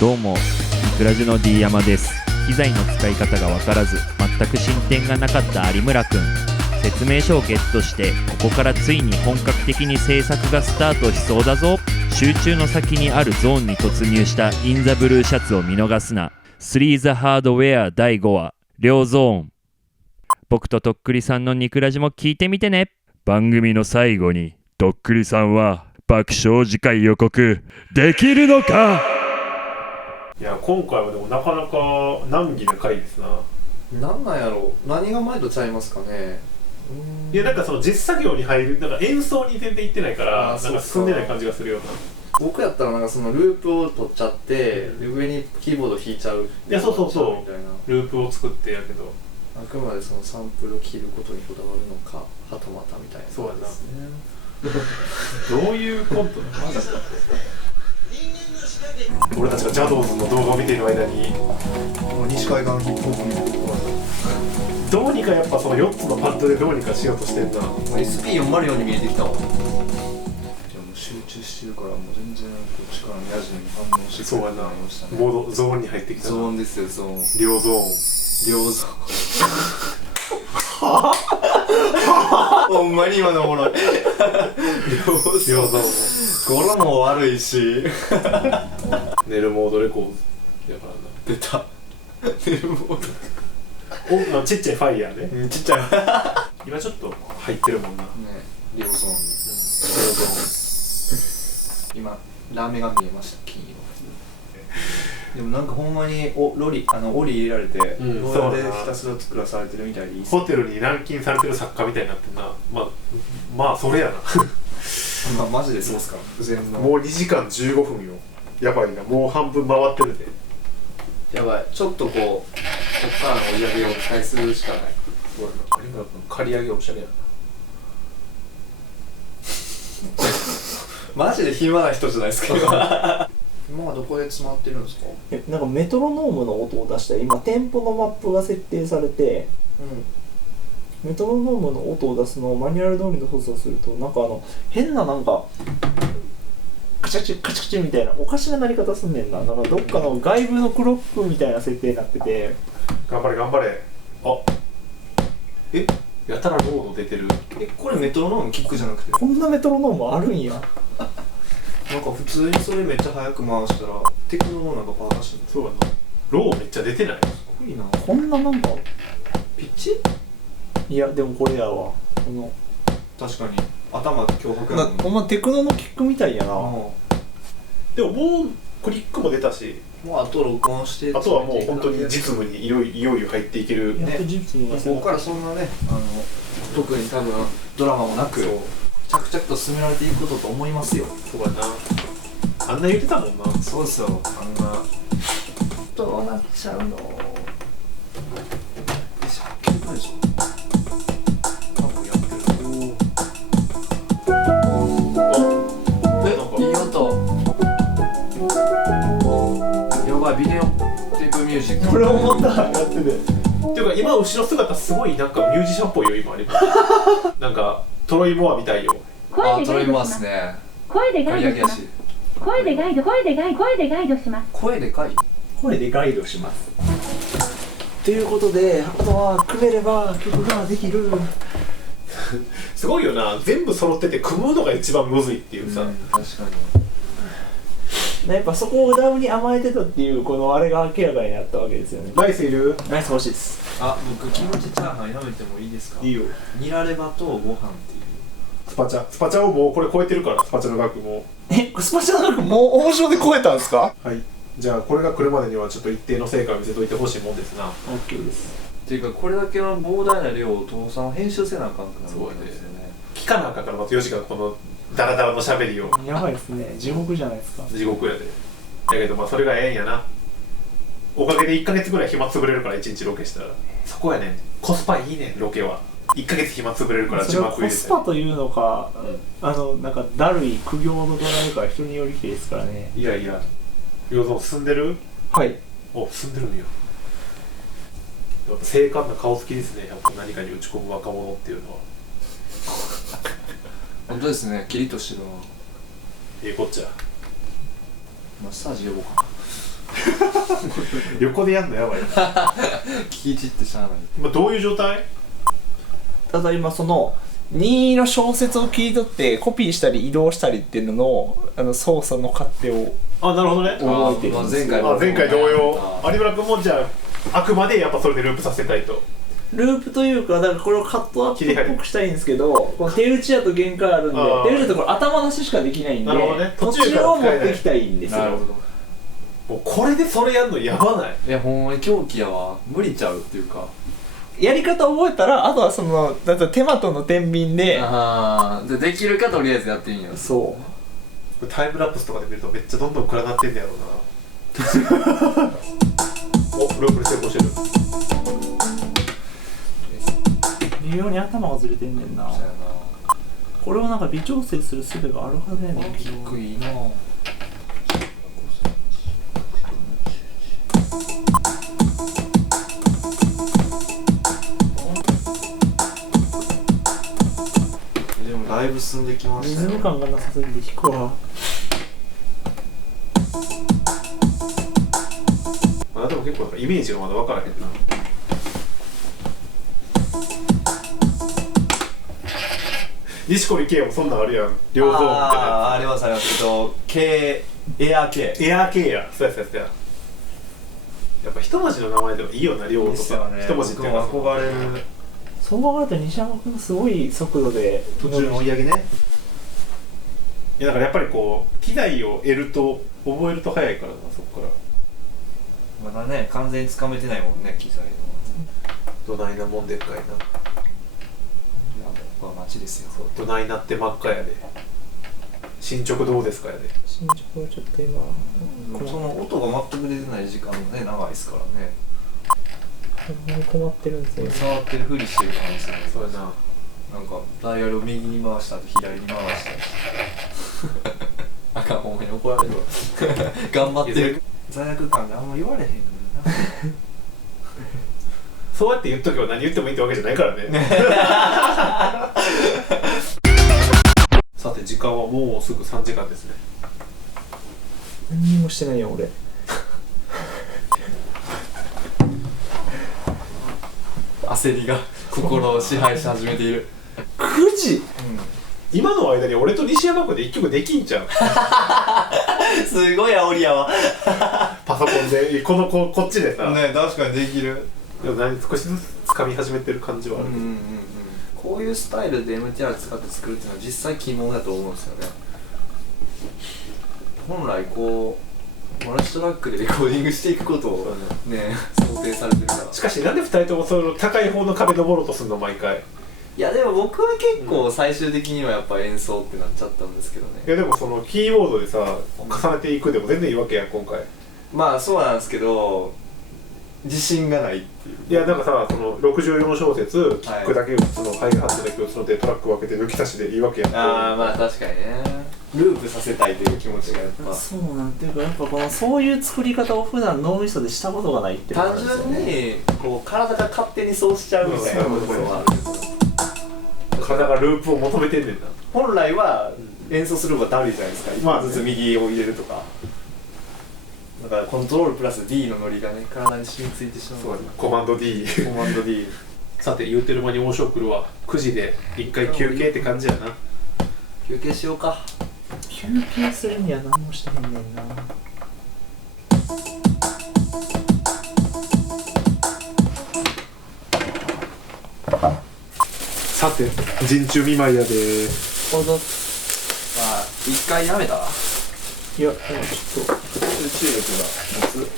どうも、ミクラジの D 山です。機材の使い方がわからず全く進展がなかった有村くん。説明書をゲットしてここからついに本格的に制作がスタートしそうだぞ。集中の先にあるゾーンに突入したインザブルーシャツを見逃すな。3 The Hardware 第5話両ゾーン。僕ととっくりさんのニクラジも聞いてみてね。番組の最後にとっくりさんは爆笑次回予告できるのか。いや今回はでもなかなか難儀な回ですな。なんなんやろう、何が前とちゃいますかね。いやなんかその実作業に入るなんか演奏に全然行ってないからあなんか進んでない感じがするような。僕やったらなんかそのループを取っちゃってで上にキーボード弾いちゃう。いやそうそうそうみたいな。ループを作ってやけどあくまでそのサンプルを切ることにこだわるのかはたまたみたいな。そうやなですね。どういうコントなのマジで。俺たちがジャドーズの動画を見ている間にもう西海岸ヒップホップみたいなことどうにかやっぱその4つのパッドでどうにかしようとしてんな。もう SP404 に見えてきたわ。じゃあもう集中してるからもう全然こっちからのヤジに反応してくれなくなりましたね。モードゾーンに入ってきたな。ゾーンですよ、ゾーン。両ゾーン両ゾーンほんまに今のおもろい。両ゾーン語呂も悪いし寝るモードレコードやからな。出た。寝るモーおちっちゃいファイヤーね。ドちっちゃい今ちょっと入ってるもんな。ね、両ゾーン。両ゾーン今ラーメンが見えました、金色。でもなんかほんまにオリ入れられて、んローラーでひたすら作らされてるみたいでいいっす。ホテルに軟禁されてる作家みたいになってんな。まあそれやな。マジでそうっすか。不全のもう2時間15分よ。やばいな、もう半分回ってるで。やばい、ちょっとこっからの追い上げを期待するしかない。そうやな、有村君刈り上げおしゃれやな。マジで暇な人じゃないですか今はどこで詰まってるんですか。なんかメトロノームの音を出したら今テンポのマップが設定されて、メトロノームの音を出すのをマニュアル通りの操作をするとなんか変ななんかカチカチカチカチみたいなおかしな鳴り方すんねんな。なんかどっかの外部のクロックみたいな設定になってて、頑張れ頑張れ。やたらロード出てる。これメトロノームキックじゃなくて、こんなメトロノームあるんや。なんか普通にそれめっちゃ速く回したらテクノのなんかパーカッション。そうやな、ローめっちゃ出てない。かっこいいな。こんななんかピッチいやでもこれやわ、この確かに頭脅迫やもんほんまテクノのキックみたいやな。でももうクリックも出たし、もうあと録音してあとはもう本当に実務にいよいよ入っていける。やっと実務がここからそんなね特に多分ドラマもなくそう着々と進められていくことと思いますよ。そうやな、あんな言ってたもんな。そうですよ。あんなどうなっちゃうの。多分やってる。いい音。やばい、ビデオテープミュージック。これ思ったやってて。っていうか今後ろ姿すごいなんかミュージシャンっぽいよ今あれ。なんかトロイモアみたいよ。あ、トロイモアっすね。声でガイドします。声でガイドします。声でかい。声でガイドします。ということで、あとは組めれば曲ができる。すごいよな、全部揃ってて組むのが一番むずいっていうさ。確かやっぱそこをダウに甘えてたっていうこのあれが明らかになったわけですよね。ライスいる？ナイス欲しいです。に。僕キムチチャーハン炒めてもいいですか。いいよ。ニラレバとご飯っていう。スパチャをもうこれ超えてるから、スパチャの額も。スパチャの額もう王将で超えたんですか？はい、じゃあこれが来るまでにはちょっと一定の成果を見せといてほしいもんですな。 OK です。っていうかこれだけの膨大な量を父さんは編集せなあかんくなるわけですよね。聞かなあかんからまた4時間このダラダラのしゃべりを。やばいですね、地獄じゃないですか。地獄やで。だけどまあそれがええんやな。おかげで1ヶ月ぐらい暇つぶれるから、1日ロケしたら。そこやねん、コスパいいねんロケは。1ヶ月暇つぶれるからそれはコスパというのか、なんかだるい苦行の捉えか人によりきりですからね。いやいや、要蔵進んでる？はい。お、進んでるんや。やっぱ精悍な顔つきですね、やっぱ何かに打ち込む若者っていうのは。本当ですね、キリッとしてるな。こっちゃ。マッサージ呼ぼうか横でやんのやばいな聞き散ってしゃあない。今どういう状態？ただ今その任意の小説を切り取ってコピーしたり移動したりっていうのの操作の勝手をあ、なるほどね。覚えてるんですよ。前回同様あ有村君もじゃああくまでやっぱそれでループさせたいと。ループというか、だからこれをカットアップっぽくしたいんですけど、この手打ちだと限界あるんで、あー手打ちだとこれ頭出ししかできないんで、なるほどね途途中から中を使えない持ってきたいんですよ。なるほど。もうこれでそれやんのやばない？いやほんまに狂気やわ。無理ちゃうっていうか。やり方覚えたら、あとはそのだって手間との天秤で、ああ、できるかとりあえずやってみよう。そうタイムラプスとかで見るとめっちゃどんどん暗なってんだやろうなお、ループ成功してる。微妙に頭がずれてんねんな。そうやな。これをなんか微調整する術があるはずやねんけど、低いな。でもだいぶ進んできまリしたよ。ズム感がなさすぎて引くわ。まあでも結構なんかイメージがまだ分からへんな。西堀圭もそんなんあるやん。両ゾーンみたいなありますあります。K、エアー K。エアー系や。そうやそうやそうや。やっぱ一文字の名前でもいいよな、両とか。一文字っていうか僕も憧れる。そう考えると西山君すごい速度で途中の追い上げね。いやだからやっぱりこう機材を得ると覚えると早いからな、そこからまだね、完全につかめてないもんね、機材の。どないなもんでっかいな。いや、僕は街ですよ。どないなって真っ赤やで。進捗どうですかやで。進捗をちょっと今その音が全く出てない時間もね、長いですからね。ほんまに困ってるんですよ。触ってるふりしてる感じですね。そうやな。なんかダイヤルを右に回した後左に回したりあかん、ほんまに怒られるわ頑張ってる罪悪感であんま言われへんのよなそうやって言っとけば何言ってもいいってわけじゃないからね。さて時間はもうすぐ3時間ですね。何にもしてないよ俺。焦りが心を支配し始めている。9時今の間に俺と西山君で1曲できんじゃん。すごい煽りやわパソコンでこっちでさ、ね、確かにできる。でも少しずつ掴み始めてる感じはあるけど、こういうスタイルで MTR 使って作るっていうのは実際鬼門だと思うんですよね。本来こうマルチトラックでレコーディングしていくことをね想定されてるから。しかしなんで2人ともその高い方の壁登ろうとするの毎回。いやでも僕は結構最終的にはやっぱ演奏ってなっちゃったんですけどね。いやでもそのキーボードでさ重ねていくでも全然いいわけやん今回。まあそうなんですけど自信がないっていう。いやなんかさその64小節キックだけ打つの、ハイハットだけ打つのでトラック分けて抜き足しでいいわけやん。ああまあ確かにね。ループさせたいという気持ちがやっぱそうなんていうかやっぱこのそういう作り方を普段脳みそでしたことがないっていうのがあ単るんですよ純ね。にこう体が勝手にそうしちゃうみたいなところはあるけど。体がループを求めてんねんな。本来は演奏する方がだるいじゃないですか、まあ1ずつ右を入れるとかだからコントロールプラス D のノリがね体に染みついてしまう。そうやなコマンド D。コマンド D さて言うてる間に王将来るわ。9時で1回休憩って感じやな。休憩しようか。休憩するには何もしてへんねんな。さて陣中見舞いやで。ほど。まあ一回やめたらいやでもちょっと集中力が持つ。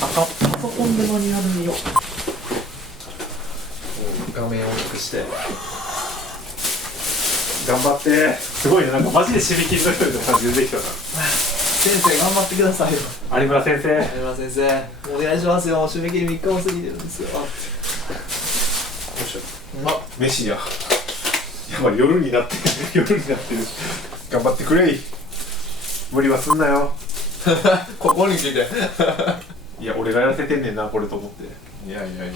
パソコンでマニュアル見よう。画面を大きくして頑張って。すごいね、なんかマジで締め切りの人みたいな感じで出てきたな。先生頑張ってくださいよ。有村先生。有村先生お願いしますよ。締め切り3日も過ぎてるんですよ。あ、飯や。やばい、夜になってる。夜になってる。頑張ってくれい。無理はすんなよ。ここに来ていや、俺がやらせてんねんな、これと思って。いやいやいや。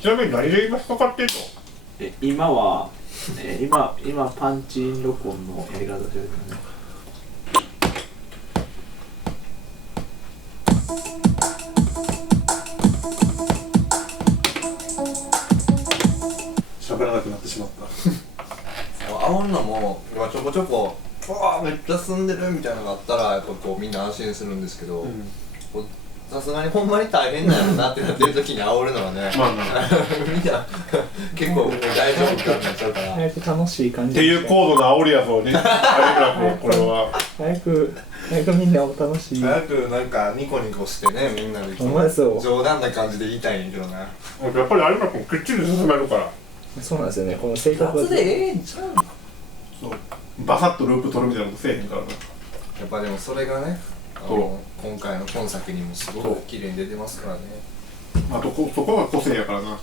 ちなみに何で今引っかかってんの？今は、今パンチイン録音のやり方してるけどね。しまった煽るのもちょこちょこ「うわめっちゃ進んでる」みたいなのがあったらやっぱこうみんな安心するんですけど、こうさすがにほんまに大変なんやろなってなってる時に煽るのはねまあみんな結構大丈夫かってなっちゃうから早く楽しい感じっていう高度な煽りやぞね有村君これは早くみんなを楽しい早くなんかニコニコしてねみんなでお前そう冗談な感じで言いたいねんけどな。やっぱり有村君きっちり進めるからそうなんですよねこの性格がええんちゃうの。そうバサッとループ取るみたいなことせえへんからなやっぱでもそれがね今回の今作にもすごく綺麗に出てますからね。あとそこが個性やからな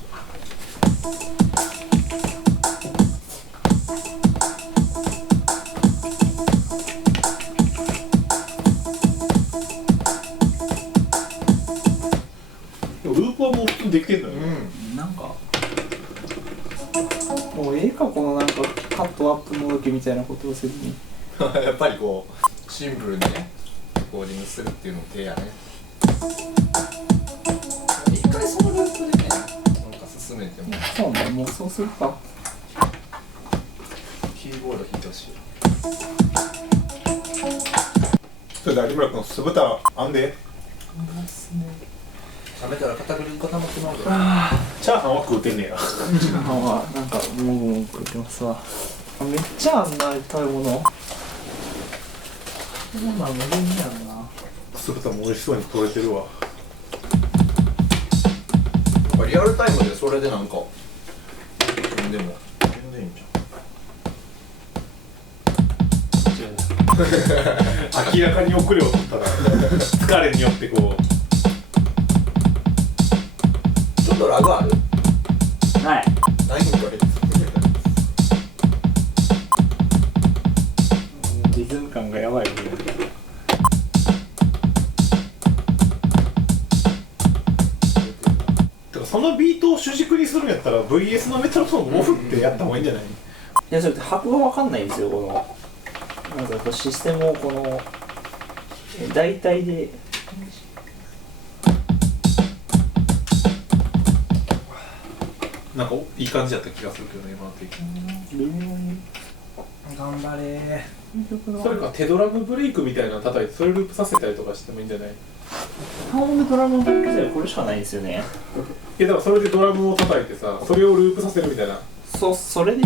でもループはもう普通にできてんだよね、なんかもうええかこのなんかカットアップもどきみたいなことをせずにやっぱりこうシンプルにねレコーディングするっていうのも手やね。一回そのループでねなんか進めてもそうねもうそうするかキーボード弾いてほしい。それで有村君酢豚あんで食べたら片栗粉固まってまうで。チャーハンは食うてんねやなんかもぐもぐ食ってますわめっちゃあんな食べ物そんな無限にあんな酢豚も美味しそうに取れてるわリアルタイムでそれでなんかでも全然いいんじ明らかに遅れを取ったら疲れによってこうゃん。ちょっとラグある？ないないんかい。リズム感がやばいよねてかそのビートを主軸にするんやったら VS のメタルトーンオフってやった方がいいんじゃない？いやそれって箱が分かんないんですよこのなんかこうシステムをこの大体でなんかいい感じやった気がするけどね今の的に微妙に頑張れそれか手ドラムブレイクみたいなの叩いてそれループさせたりとかしてもいいんじゃない？ハーモンドラムだけでこれしかないんですよねいやだからそれでドラムを叩いてさそれをループさせるみたいなそれで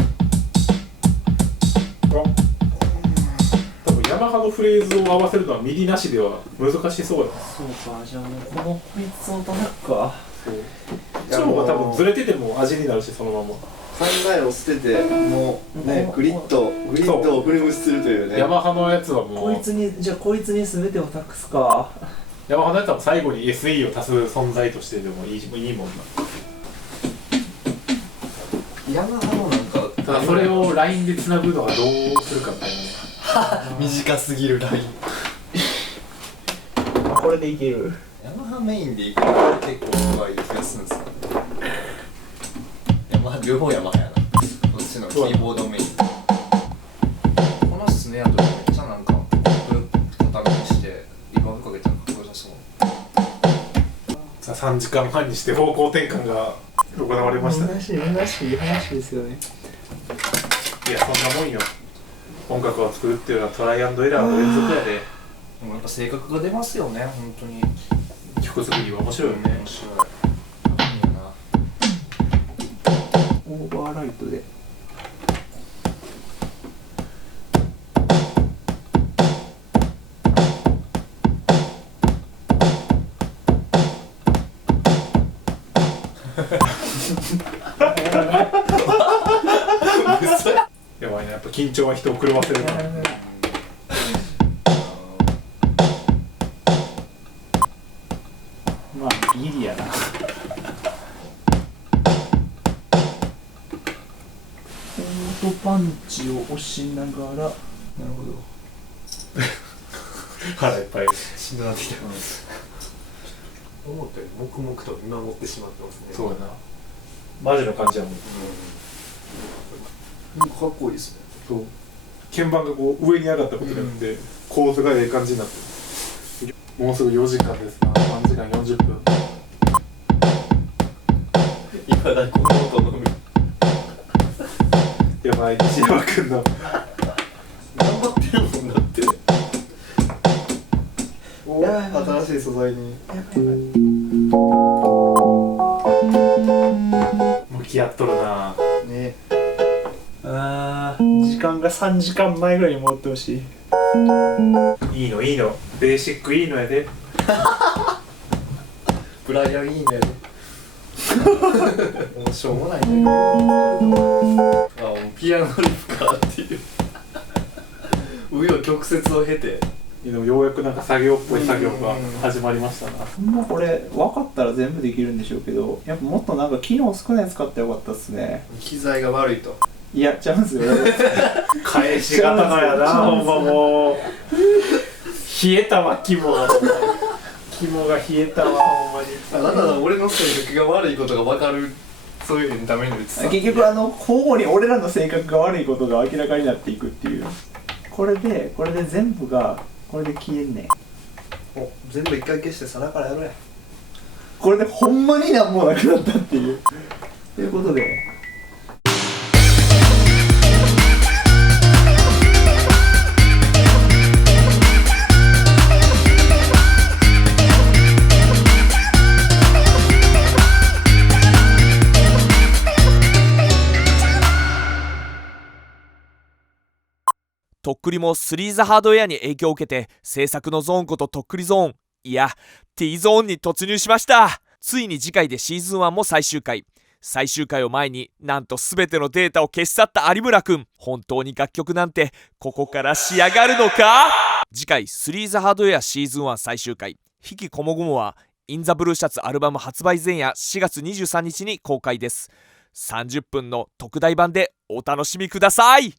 多分ヤマハのフレーズを合わせるのはミディなしでは難しそうやなそうかじゃあもうこのこいつを叩くかその方が多分ずれてても味になるしそのまま考えを捨ててもうねグリッドを振り無視するというね。ヤマハのやつはもこいうつにじゃあこいつに全てを託すかヤマハのやつは最後に SE を足す存在としてでもいいもんなヤマハのなんかただそれを LINE でつなぐのがどうするかみたいなね短すぎるライン。これでいけるヤマハメインでいくと結構すごい気がするんですよ。両方ヤマハやな。こっちのキーボードメイン。このスネアとかめっちゃなんか畳にしてリバーブかけたらかっこよさそう。さあ3時間半にして方向転換が行われましたね虚しい話ですよねいやそんなもんよ音楽を作るっていうのはトライアンドエラーの連続やででもやっぱ性格が出ますよね本当に。曲作りは面白いよね面白い。オーバーライトでやばいねやっぱ緊張は人を狂わせるからまあギリやなコートパンチを押しながらなるほど腹いっぱいしんどなってきた。思ったより黙々と見守ってしまってますね。そうやなマジの感じやもんなんかかっこいいですね。そう鍵盤がこう上に上がったことによって構図がええ感じになってるもうすぐ4時間ですな3時間40分今だこの音のみ。前西山くんの頑張ってるもんだって新しい素材に向き合っとるな。ね。時間が3時間前ぐらいに戻ってほしい。いいのいいの、ベーシックいいのやで。ブライアンいいねもうしょうもないねピアノリフかっていう紆余曲折を経てでもようやくなんか作業っぽい作業が始まりましたな。ほんまこれ分かったら全部できるんでしょうけど、やっぱもっとなんか機能少ないやつ買ったらよかったっすね。機材が悪いといやちゃうんすよ返し方がやな、ほんまもう冷えたわ肝が冷えたわほんまに。あなたは俺の性格が悪いことが分かるそういうために言ってさ結局交互に俺らの性格が悪いことが明らかになっていくっていう。これで全部がこれで消えんねん。お全部一回消して皿からやろうやこれでほんまになんもなくなったっていうということでとっくりもスリーザハードウェアに影響を受けて制作のゾーンこととっくりゾーンいや T ゾーンに突入しました。ついに次回でシーズン1も最終回を前になんと全てのデータを消し去った有村くん、本当に楽曲なんてここから仕上がるのか。次回スリーザハードウェアシーズン1最終回引きこもごもはインザブルーシャツアルバム発売前夜4月23日に公開です。30分の特大版でお楽しみください。